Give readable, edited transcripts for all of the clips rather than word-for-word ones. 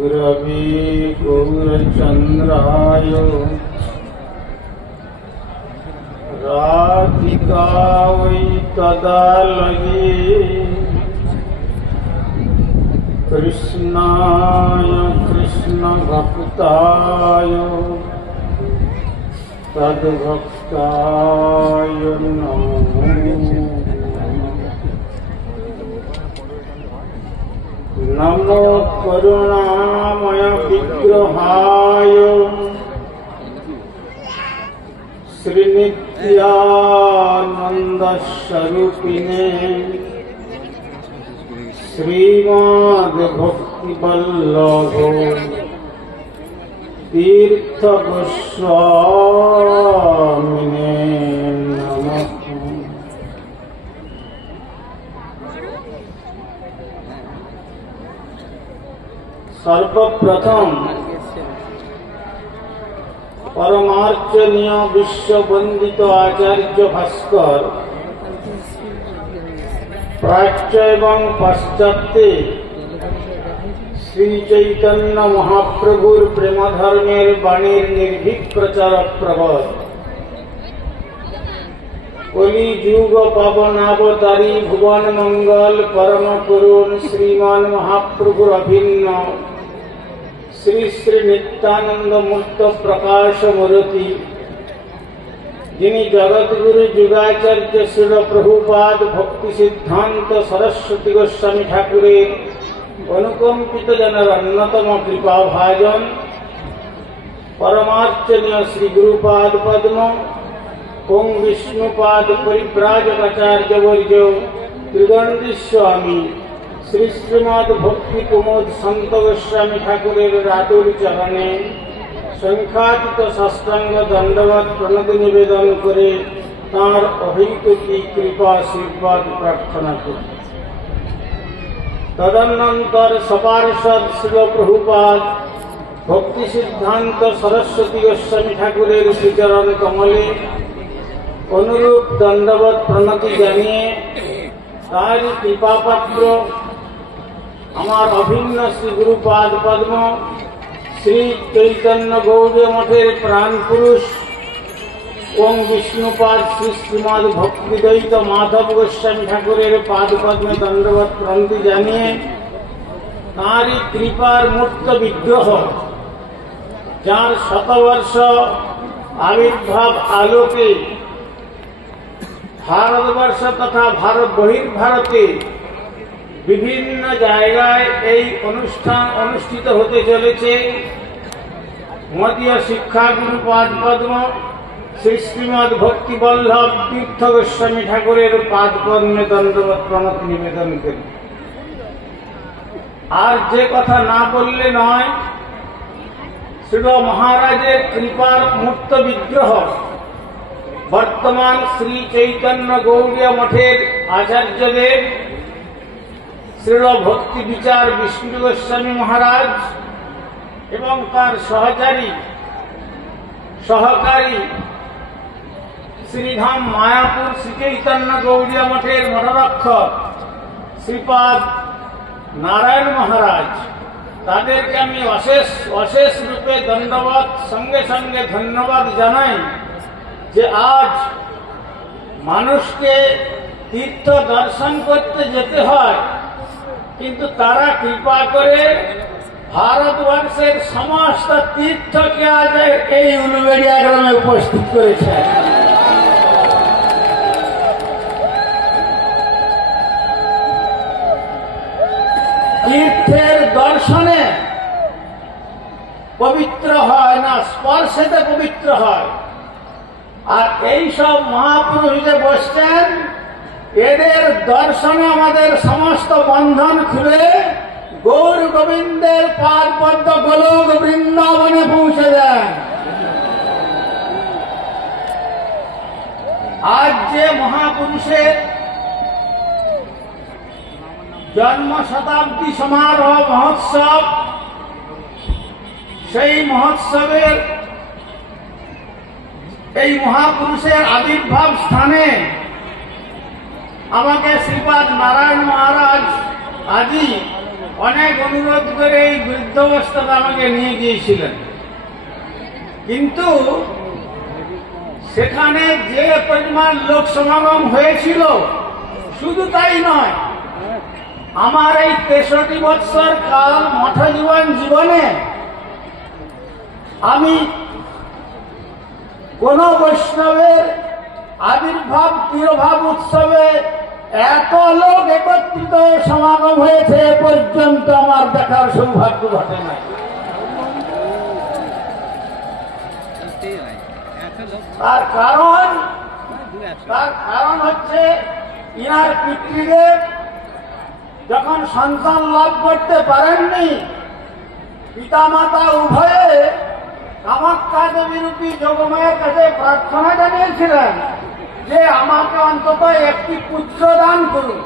गुरवे गौरचन्द्राय राधिकायै तदालये कृष्णाय कृष्णभक्ताय तद्भक्ताय नमो। नमो करुणामय विग्रहाय श्रीनित्यानंद स्वरूपिणे श्रीमद् भक्ति वल्लभ तीर्थ गोस्वामिने नमः। सर्वप्रथम परमार्चनीय विश्ववंदित आचार्य भास्कर प्राच्य एवं पाश्चात्य श्री चैतन्य महाप्रभुर प्रेमधर्मेर बाणीर निर्भीक प्रचारक प्रबल कलि युग पावनावतारी भुवन मंगल परम करुण श्रीमान महाप्रभुर अभिन्न श्री श्री नित्यानंद मूर्त प्रकाश मूर्ति जिनी जगद्गुरु जुगाचार्य श्रील प्रभुपाद भक्ति सिद्धांत सरस्वती गोस्वामी ठाकुरेर अनुकंपित जनर अन्यतम कृपा भाजन परमार्चनीय श्री गुरुपाद पद्म ओं विष्णुपाद परिव्राजकाचार्य वर्य त्रिदंडी स्वामी श्री श्रीमद् भक्ति कुमुद संत गोस्वामी ठाकुरेर रातुल चरणे संख्यातीत साष्टांग दंडवत प्रणति निवेदन करे तार अहैतुकी कृपा आशीर्वाद प्रार्थना करी। तदनंतर सपार्षद श्रील प्रभुपाद भक्ति सिद्धांत सरस्वती गोस्वामी ठाकुरेर श्रीचरण कमले अनुरूप दंडवत प्रणति जानिए तार कृपापात्र आमार अभिन्न श्री गुरुपाद पद्म श्री चैतन्य गौड़ीय मठेर प्राण पुरुष ओं विष्णुपाद श्री श्रीमद् भक्तिद्वैत माधव गोस्वामी ठाकुरेर पाद पद्मे दंडवत प्रणति जानिए तारी कृपार मूर्त विग्रह जार शतवर्ष आविर्भाव आलोके भारतवर्ष तथा भारत बहिर्भारते विभिन्न जायगाय এই অনুষ্ঠান অনুষ্ঠিত হতে চলেছে। মদীয় শিক্ষা গুরুপাদ পদ্ম শ্রী শ্রীমদ্ ভক্তি বল্লভ তীর্থ গোস্বামী ঠাকুরের পাদ পদ্মে দণ্ডবত প্রণতি নিবেদন করি। আর যে কথা না বললে নয়, শ্রীল মহারাজের কৃপার মূর্ত বিগ্রহ বর্তমান শ্রী চৈতন্য গৌড়ীয় মঠের আচার্যদেব শ্রীল ভক্তি বিচার বিষ্ণু গোস্বামী মহারাজ এবং তার সহকারী শ্রীধাম মায়াপুর শ্রী চৈতন্য গৌড়ীয় মঠের মঠরক্ষক শ্রীপাদ নারায়ণ মহারাজ, তাদেরকে আমি অশেষ রূপে দণ্ডবত সঙ্গে সঙ্গে ধন্যবাদ জানাই যে আজ মানুষকে তীর্থ দর্শন করতে যেতে হয়, কিন্তু তারা কৃপা করে ভারতবর্ষের সমস্ত তীর্থকে আজ এই উলুবেড়িয়া গ্রামে উপস্থিত করেছে। তীর্থের দর্শনে পবিত্র হয় না, স্পর্শেতে পবিত্র হয়। আর এই সব মহাপুরুষ যে বসছেন, এদের দর্শনে আমাদের সমস্ত বন্ধন খুলে গৌর গোবিন্দের পাদ পদ্ম গোলক বৃন্দাবনে পৌঁছে দেন। আজ যে মহাপুরুষের জন্ম শতাব্দী সমারোহ মহোৎসব, সেই মহোৎসবের এই মহাপুরুষের আবির্ভাব স্থানে আমাকে শ্রীপাদ নারায়ণ মহারাজ আজি অনেক অনুরোধ করে এই বৃদ্ধাবস্থাতে আমাকে নিয়ে গিয়েছিলেন, কিন্তু সেখানে যে পরিমাণ লোক সমাগম হয়েছিল, শুধু তাই নয়, আমার এই 63 বৎসর কাল মঠ জীবনে আমি কোন বৈষ্ণবের আবির্ভাব তিরোভাব উৎসবে এত লোক একত্রিত সমাগম হয়েছে এ পর্যন্ত আমার দেখার সৌভাগ্য ঘটে নাই। তার কারণ হচ্ছে ইনার পিতৃদেব যখন সন্তান লাভ করতে পারেননি, পিতামাতা উভয়ে কামাখ্যা দেবী রূপী যোগমায়ের কাছে প্রার্থনা জানিয়েছিলেন যে আমাকে অন্তত একটি পুত্র দান করুন।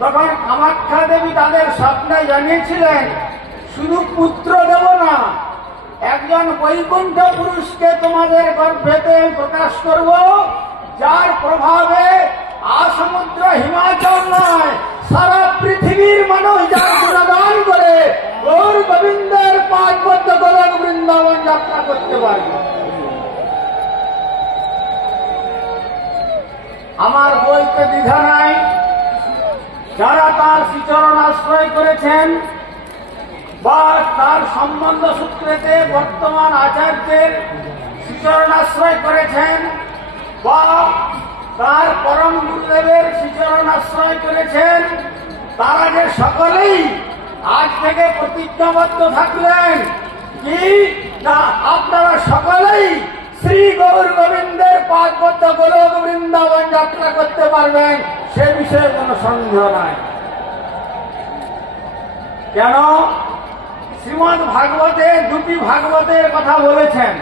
তখন কামাখ্যা দেবী তাদের স্বপ্নে জানিয়েছিলেন, শুধু পুত্র দেব না, একজন বৈকুণ্ঠ পুরুষকে তোমাদের গর্ভেতে প্রকাশ করব, যার প্রভাবে আসমুদ্র হিমাচল নয়, সারা পৃথিবীর মানুষ যার গুণগান করে গৌর গোবিন্দের পার্বত্য গোলক বৃন্দাবন যাত্রা করতে পারবে। আমার বইতে দ্বিধা নাই, যারা তার শ্রীচরণ আশ্রয় করেছেন বা তার সম্বন্ধ সূত্রেতে বর্তমান আচার্যের শ্রীচরণ আশ্রয় করেছেন বা তার পরম গুরুদেবের শ্রীচরণ আশ্রয় করেছেন, তারা যে সকলেই আজ থেকে প্রতিজ্ঞাবদ্ধ থাকলেন কি না আপনারা সকলেই শ্রী গৌর গোবিন্দের পার্বত্য গোলক বৃন্দাবন যাত্রা করতে পারবেন, সে বিষয়ে কোনো সন্দেহ নাই। কেন? শ্রীমদ্ ভাগবতে দুটি ভাগবতের কথা বলেছেন,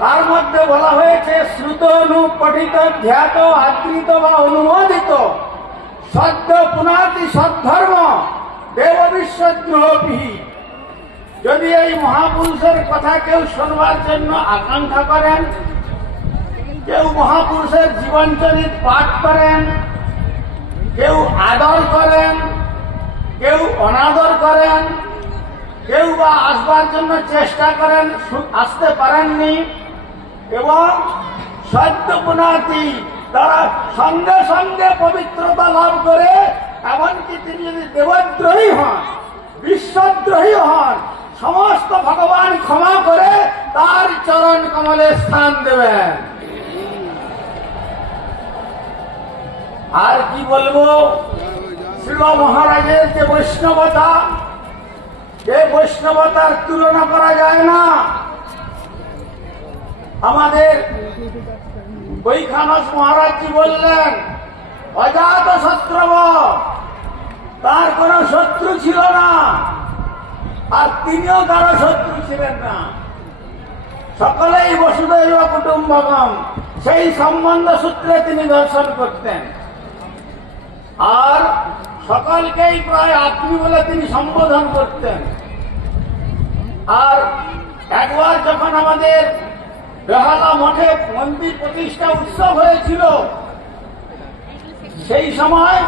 তার মধ্যে বলা হয়েছে শ্রুত অনুপঠিত ধ্যাত আদৃত বা অনুমোদিত সদ্য পুনাতি সদ্ধর্ম দেব বিশ্বদ্রোহী। যদি এই মহাপুরুষের কথা কেউ শোনবার জন্য আকাঙ্ক্ষা করেন, কেউ মহাপুরুষের জীবনচরিত পাঠ করেন, কেউ আদর করেন, কেউ অনাদর করেন, কেউ বা আসবার জন্য চেষ্টা করেন, আসতে পারেননি, এবং সদ্য পুনাতি তারা সঙ্গে সঙ্গে পবিত্রতা লাভ করে, এমনকি তিনি যদি দেবদ্রোহী হন, বিশ্বদ্রোহী হন, সমস্ত ভগবান ক্ষমা করে তার চরণ কমলে স্থান দেবেন। আর কি বলবো, শ্রীল মহারাজের যে বৈষ্ণবতা, যে বৈষ্ণবতার তুলনা করা যায় না। আমাদের বৈখানস মহারাজজি বললেন, অজাত শত্রুব, তার কোন শত্রু ছিল না, আর তিনিও কারো শত্রু ছিলেন না, সকলেই বসুধৈব কুটুম্বকম, সেই সম্বন্ধ সূত্রে তিনি দর্শন করতেন, আর সকলকেই প্রায় আত্মী বলে তিনি সম্বোধন করতেন। আর একবার যখন আমাদের বেহালা মঠে মন্দির প্রতিষ্ঠা উৎসব হয়েছিল, সেই সময়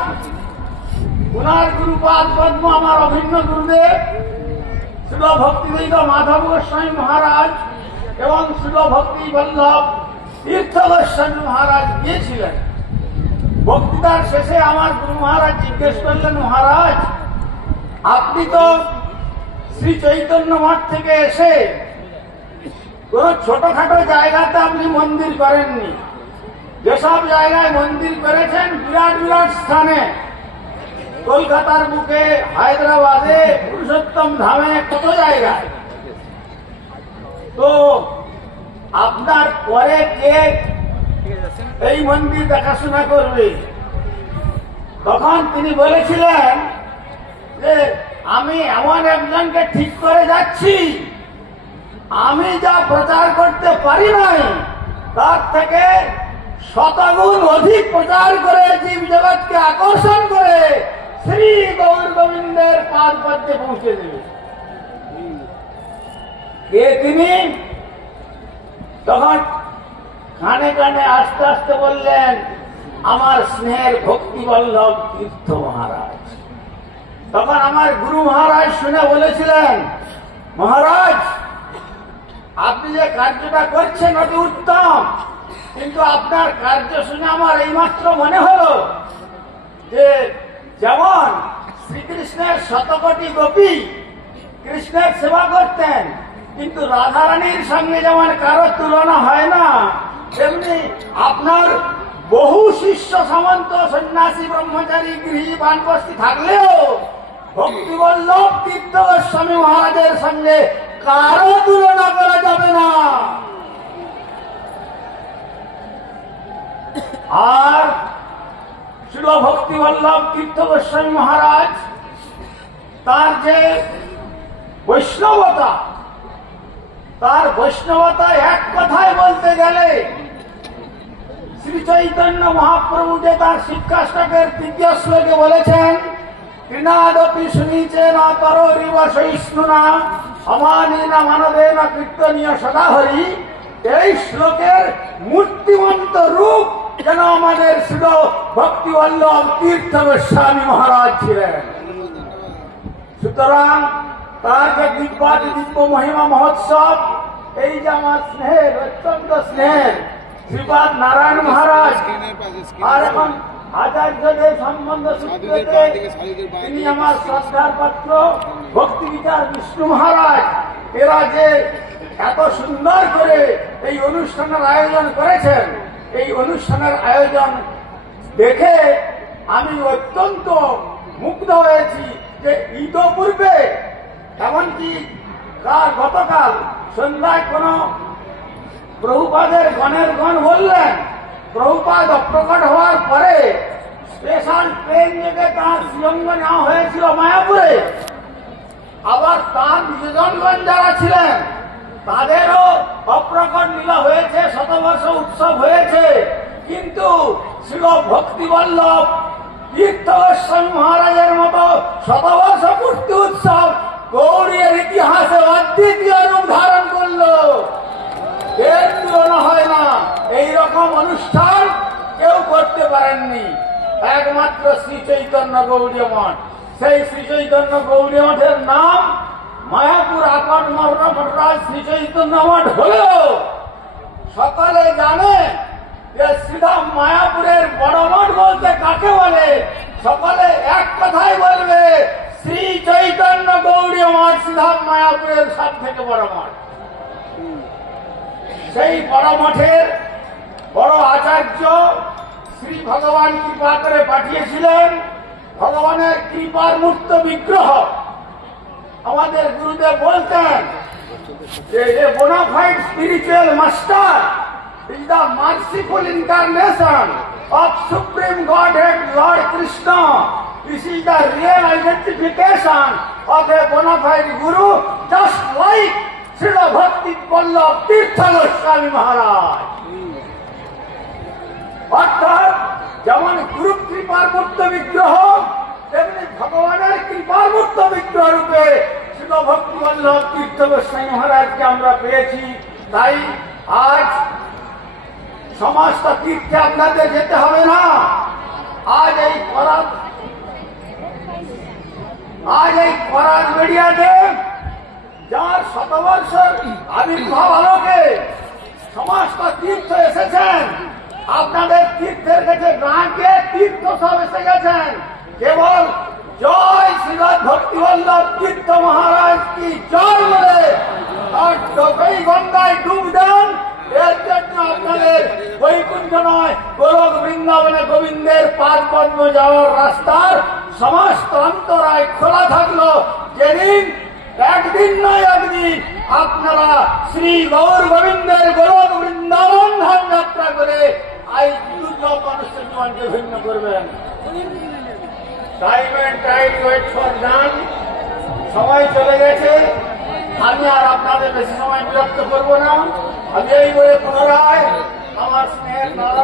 উনার গুরুপাদ পদ্ম আমার অভিন্ন গুরুদেব শ্রীল ভক্তিদৈব মাধব গোস্বামী মহারাজ এবং শ্রীল ভক্তি বল্লভ তীর্থ গোস্বামী মহারাজ গিয়েছিলেন। বক্তৃতার শেষে আমার গুরু মহারাজ জিজ্ঞেস করলেন, মহারাজ আপনি তো শ্রী চৈতন্য মঠ থেকে এসে কোন ছোটখাটো জায়গাতে আপনি মন্দির করেননি, যেসব জায়গায় মন্দির করেছেন বিরাট বিরাট স্থানে, কলকাতার বুকে, হায়দ্রাবাদে, পুরুষোত্তম ধামে, কত জায়গায়, তো আপনার পরে কে এই মন্দির দেখাশোনা করবে? তখন তিনি বলেছিলেন যে আমি এমন একজনকে ঠিক করে যাচ্ছি, আমি যা প্রচার করতে পারি নাই তার থেকে শতগুণ অধিক প্রচার করে জীব জগৎকে আকর্ষণ করে শ্রী গৌর গোবিন্দের পাদপদ্মে পৌঁছে দেবে। কে তিনি? তখন কানে কানে আস্তে আস্তে বললেন, আমার স্নেহের ভক্তি বল্লভ তীর্থ মহারাজ। তখন আমার গুরু মহারাজ শুনে বলেছিলেন, মহারাজ আপনি যে কার্যটা করছেন অতি উত্তম, কিন্তু আপনার কার্য শুনে আমার এইমাত্র মনে হলো যে যেমন শ্রীকৃষ্ণের শতকোটি গোপী কৃষ্ণের সেবা করতেন, কিন্তু রাধারানীর সঙ্গে যেমন কারো তুলনা হয় না, তেমনি আপনার বহু শিষ্য সামন্ত সন্ন্যাসী ব্রহ্মচারী গৃহী বানপ্রস্থী থাকলেও ভক্তিবল্লভ তীর্থ গোস্বামী মহারাজের সঙ্গে কারো তুলনা করা যাবে না। আর শিল ভক্তিবল্লভ তীর্থ গোস্বামী মহারাজ তার যে বৈষ্ণবতা, তার বৈষ্ণবতা এক কথায় বলতে গেলে শ্রী চৈতন্য মহাপ্রভু যে তার শিক্ষাষ্টকের তৃতীয় শ্লোকে বলেছেন, তৃণাদপি শুনিচে না তরিব সহিষ্ণুনা অমানীনা মানবেনা কীর্তনীয় সদাহরি, এই শ্লোকের মূর্তিমন্ত রূপ যেন আমাদের শিল ভক্তিবল্লভ তীর্থ গোস্বামী মহারাজ ছিলেন। সুতরাং তার যে দিব্য মহিমা মহোৎসব, এই যে আমার স্নেহের অত্যন্ত স্নেহের শ্রীপাদ নারায়ণ মহারাজ আর এখন আচার্যদের সম্বন্ধ সূত্রে তিনি আমার শ্রদ্ধার পাত্র ভক্তি বিচার বিষ্ণু মহারাজ, এরা যে এত সুন্দর করে এই অনুষ্ঠানের আয়োজন করেছেন, এই অনুষ্ঠানের আয়োজন দেখে আমি অত্যন্ত মুগ্ধ হয়েছি যে ইতোপূর্বে এমনকি গতকাল সন্ধ্যায় কোন প্রভুপাদের গণের গণ বললেন, প্রভুপাদ অপ্রকট হওয়ার পরে স্পেশাল ট্রেন থেকে তার শ্রীঅঙ্গ নেওয়া হয়েছিল মায়াপুরে। আবার তার নিবেদনগণ যারা ছিলেন তাদেরও অপ্রকট লীলা হয়েছে, শতবর্ষ উৎসব হয়েছে, কিন্তু শিল ভক্তিবল্লভ তীর্থ গোস্বামী মহারাজের মতো শতবর্ষ পূর্তি উৎসব গৌড়ীয় ইতিহাসে অদ্বিতীয় রূপ ধারণ করলো। এর তুলনা হয় না। এইরকম অনুষ্ঠান কেউ করতে পারেননি, একমাত্র শ্রী চৈতন্য গৌড়ীয় মঠ। সেই শ্রী চৈতন্য গৌড়ীয় মঠের নাম মায়াপুর আকট মঠরাজ শ্রী চৈতন্য মঠ হলেও সকলে জানে যে শ্রীধাম মায়াপুরের বড় মঠ বলতে কাকে বলে, সকলে এক কথাই বলবে শ্রী চৈতন্য গৌড়ীয় মঠ শ্রীধাম মায়াপুরের সব থেকে বড় মঠ। সেই বড় মঠের বড় আচার্য শ্রী ভগবান কৃপা করে পাঠিয়েছিলেন ভগবানের কৃপার মূর্ত বিগ্রহ। আমাদের গুরুদেব বলতেন যে bona fide spiritual master is the merciful incarnation of Supreme Godhead Lord Krishna. This is the real identification of a bona fide Guru, just like Srila Bhakti Vallabh Tirtha Goswami Maharaj. অর্থাৎ যেমন গুরু কৃপার মূর্ত বিগ্রহ, তেমনি ভগবানের কৃপার মূর্ত বিগ্রহ রূপে শ্রীল ভক্তি বল্লভ তীর্থ গোস্বামী মহারাজকে আমরা পেয়েছি। তাই আজ সমস্ত তীর্থে আপনাদের যেতে হবে না। আজ এই পরাগ মিডিয়াতে যার শতবর্ষের আবির্ভাব আলোকে সমস্ত তীর্থ এসেছেন, আপনাদের তীর্থের কাছে গাঁকে তীর্থ সব এসে গেছেন। কেবল জয় শ্রীমদ ভক্তিবল্লভ তীর্থ মহারাজ কি জয় বলে তার ডোবেই গঙ্গায় ডুব দেন। এর জন্য আপনাদের বৈকুণ্ঠ নয়, গোলক বৃন্দাবনে গোবিন্দের পাদ পদ্ম যাওয়ার রাস্তার সমস্ত অন্তরায় খোলা থাকলো। যেদিন একদিন নয় একদিন আপনারা শ্রী গৌর গোবিন্দের গোলক বৃন্দাবন ধাম যাত্রা করে এই দুর্লভ মানুষের জীবনকে ভিন্ন করবেন। Time and time wait for done. সময় চলে গেছে, আমি আর আপনাদের বেশি সময় বিরক্ত করবো না। আমি এই বলে পুনরায় আমার স্নেহের নারায়ণ